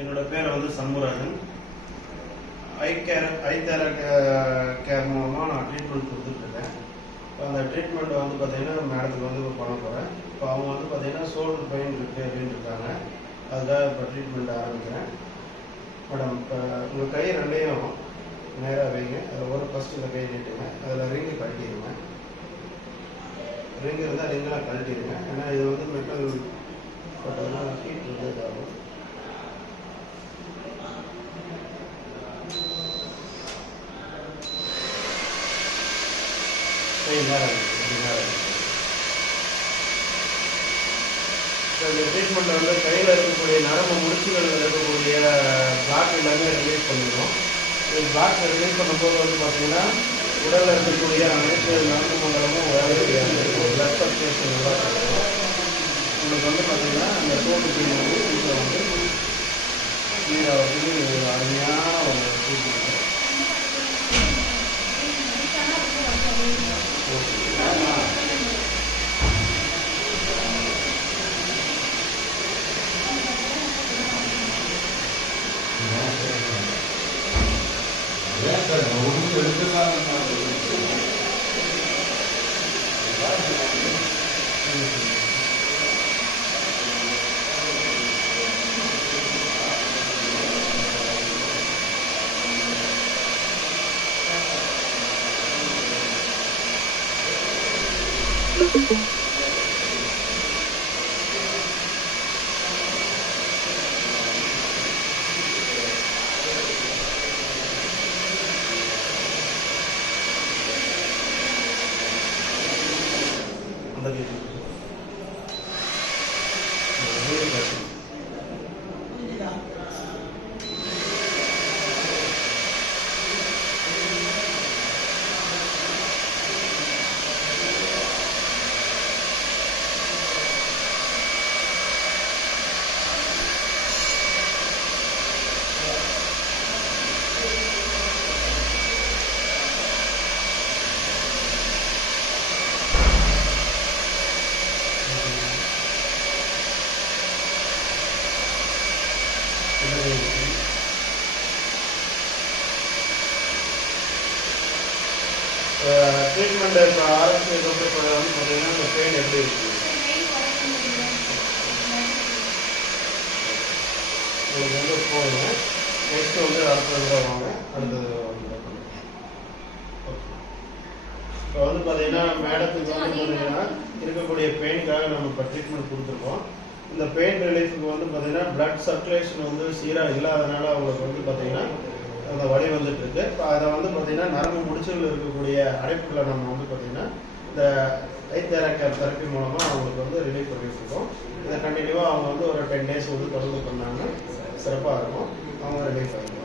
என்னோட பேர் வந்து சண்முகராஜன். ஐ கேர் மூலமாக நான் ட்ரீட்மெண்ட் கொடுத்துட்ருக்கேன். இப்போ அந்த ட்ரீட்மெண்ட் வந்து பார்த்தீங்கன்னா மேடத்துக்கு வந்து பண்ண போகிறேன். இப்போ அவங்க வந்து பார்த்தீங்கன்னா ஷோல்டர் பெயின் இருக்குது அப்படின்னு இருக்காங்க. அதுக்காக இப்போ ட்ரீட்மெண்ட் ஆரம்பிக்கிறேன். மேடம், இப்போ உங்கள் கை ரெண்டையும் நேராக வைங்க. அதில் ஒரு ஃபஸ்ட்டு இந்த கை நீட்டுங்க. அதில் ரிங்கு கழட்டிடுங்க. ரிங்கு இருந்தால் ரிங்கெல்லாம் கழட்டிடுங்க. ஏன்னா இது வந்து மெட்டல் போட்டதுன்னா ஹீட் வந்து இதாகும். இந்த ட்ரீட்மெண்ட்டில் வந்து கையில் இருக்கக்கூடிய நரம்பு முடிச்சுகள் இருக்கக்கூடிய பிளாக் எல்லாமே ரிலீஸ் பண்ணிடும். இது பிளாக் ரிலீஸ் பண்ணும்போது வந்து பார்த்தீங்கன்னா உடலில் இருக்கக்கூடிய அனைத்து நரம்பு மண்டலமும் வேலை செய்யாது. பிளட் சர்க்குலேஷன் நல்லா கிடைக்கும். உங்களுக்கு வந்து பார்த்தீங்கன்னா அந்த தோட்டு பெயின் வந்து இதில் வந்து கீழே வந்து அருமையான ஒரு ட்ரீட்மெண்ட். ட்ரீட்மெண்ட் இப்போ ஆரம்பிச்சதுக்கு இப்போ வந்து பார்த்தீங்கன்னா இந்த பெயின் எப்படி இருக்குது? உங்களுக்கு வந்து போகுங்க. நெக்ஸ்ட்டு வந்து அடுத்தது கூட வாங்க. அடுத்தது இப்போ வந்து பார்த்தீங்கன்னா மேடத்துக்கு வந்து பார்த்தீங்கன்னா இருக்கக்கூடிய பெயினுக்காக நம்ம இப்போ ட்ரீட்மெண்ட் கொடுத்துருக்கோம். இந்த பெயின் ரிலீஃபுக்கு வந்து பார்த்தீங்கன்னா பிளட் சர்க்குலேஷன் வந்து சீராக இல்லாதனால அவங்களுக்கு வந்து பார்த்தீங்கன்னா அந்த வலி வந்துட்டு இருக்கு. இப்போ அதை வந்து பார்த்தீங்கன்னா நரம்பு முடிச்சுகள் இருக்கக்கூடிய அடைப்புகளை நம்ம வந்து பார்த்தீங்கன்னா இந்த ஐ தெரப்பி மூலமாக அவங்களுக்கு வந்து ரிலீஃப் பண்ணிட்டு இருக்கோம். இதை கண்டினியூவாக அவங்க வந்து ஒரு 10 days வந்து தொடர்ந்து பண்ணாங்கன்னா சிறப்பாக இருக்கும். அவங்க ரிலீஃப் ஆகிடும்.